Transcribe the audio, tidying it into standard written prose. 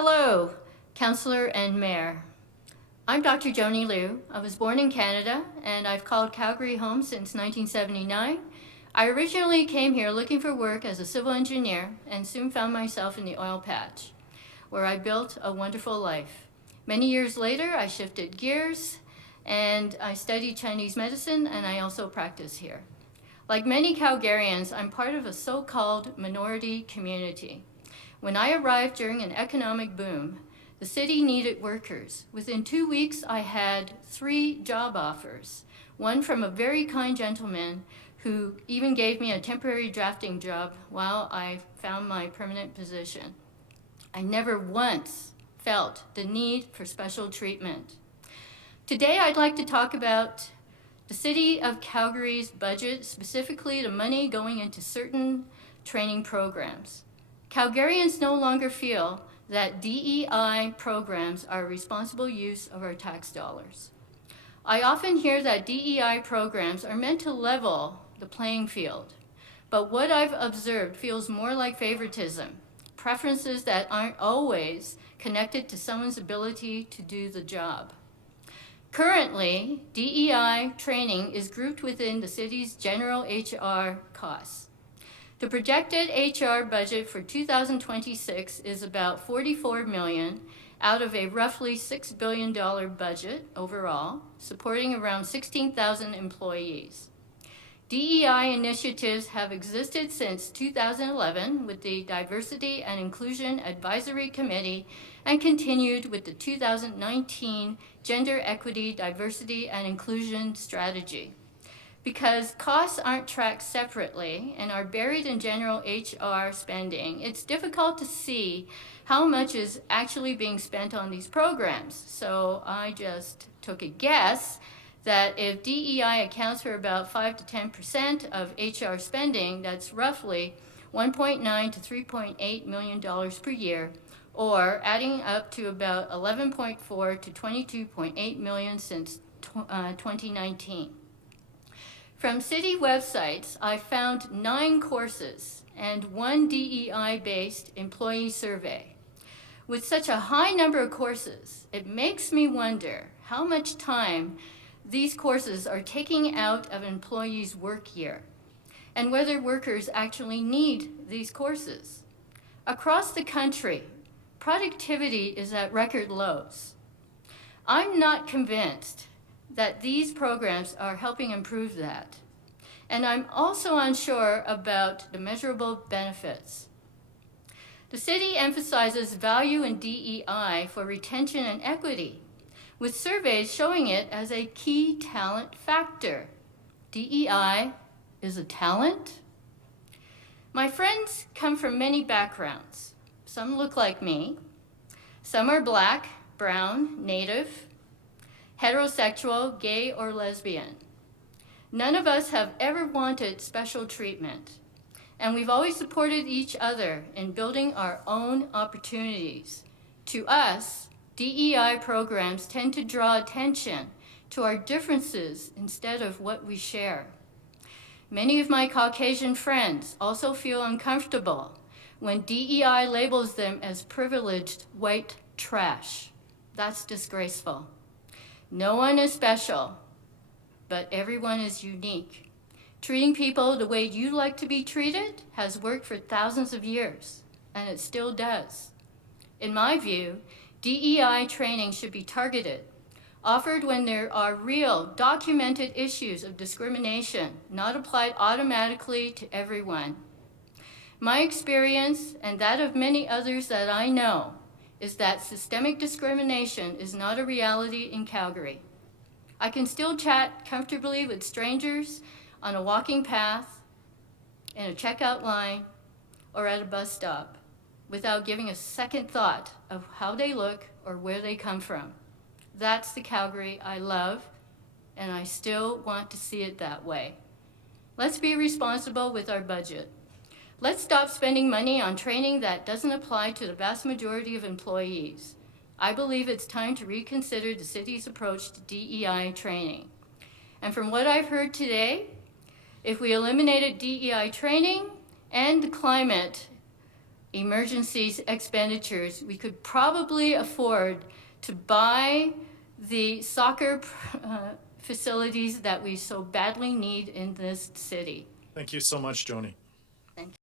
Hello, Councillor and Mayor. I'm Dr. Joanny Liu. I was born in Canada and I've called Calgary home since 1979. I originally came here looking for work as a civil engineer and soon found myself in the oil patch, where I built a wonderful life. Many years later, I shifted gears and I studied Chinese medicine, and I also practice here. Like many Calgarians, I'm part of a so-called minority community. When I arrived during an economic boom, the city needed workers. Within 2 weeks, I had 3 job offers, one from a very kind gentleman who even gave me a temporary drafting job while I found my permanent position. I never once felt the need for special treatment. Today, I'd like to talk about the City of Calgary's budget, specifically the money going into certain training programs. Calgarians no longer feel that DEI programs are a responsible use of our tax dollars. I often hear that DEI programs are meant to level the playing field, but what I've observed feels more like favoritism, preferences that aren't always connected to someone's ability to do the job. Currently, DEI training is grouped within the city's general HR costs. The projected HR budget for 2026 is about $44 million out of a roughly $6 billion budget overall, supporting around 16,000 employees. DEI initiatives have existed since 2011 with the Diversity and Inclusion Advisory Committee and continued with the 2019 Gender Equity, Diversity and Inclusion Strategy. Because costs aren't tracked separately and are buried in general HR spending, it's difficult to see how much is actually being spent on these programs. So I just took a guess that if DEI accounts for about 5 to 10% of HR spending, that's roughly $1.9 to $3.8 million per year, or adding up to about 11.4 to 22.8 million since 2019. From city websites, I found 9 courses and 1 DEI-based employee survey. With such a high number of courses, it makes me wonder how much time these courses are taking out of an employee's work year, and whether workers actually need these courses. Across the country, productivity is at record lows. I'm not convinced that these programs are helping improve that. And I'm also unsure about the measurable benefits. The city emphasizes value in DEI for retention and equity, with surveys showing it as a key talent factor. DEI is a talent? My friends come from many backgrounds. Some look like me. Some are Black, brown, Native, heterosexual, gay, or lesbian. None of us have ever wanted special treatment, and we've always supported each other in building our own opportunities. To us, DEI programs tend to draw attention to our differences instead of what we share. Many of my Caucasian friends also feel uncomfortable when DEI labels them as privileged white trash. That's disgraceful. No one is special, but everyone is unique. Treating people the way you like to be treated has worked for thousands of years, and it still does. In my view, DEI training should be targeted, offered when there are real, documented issues of discrimination, not applied automatically to everyone. My experience, and that of many others that I know, is that systemic discrimination is not a reality in Calgary. I can still chat comfortably with strangers on a walking path, in a checkout line, or at a bus stop without giving a second thought of how they look or where they come from. That's the Calgary I love, and I still want to see it that way. Let's be responsible with our budget. Let's stop spending money on training that doesn't apply to the vast majority of employees. I believe it's time to reconsider the city's approach to DEI training. And from what I've heard today, if we eliminated DEI training and the climate emergency expenditures, we could probably afford to buy the soccer facilities that we so badly need in this city. Thank you so much, Joanny. Thank you.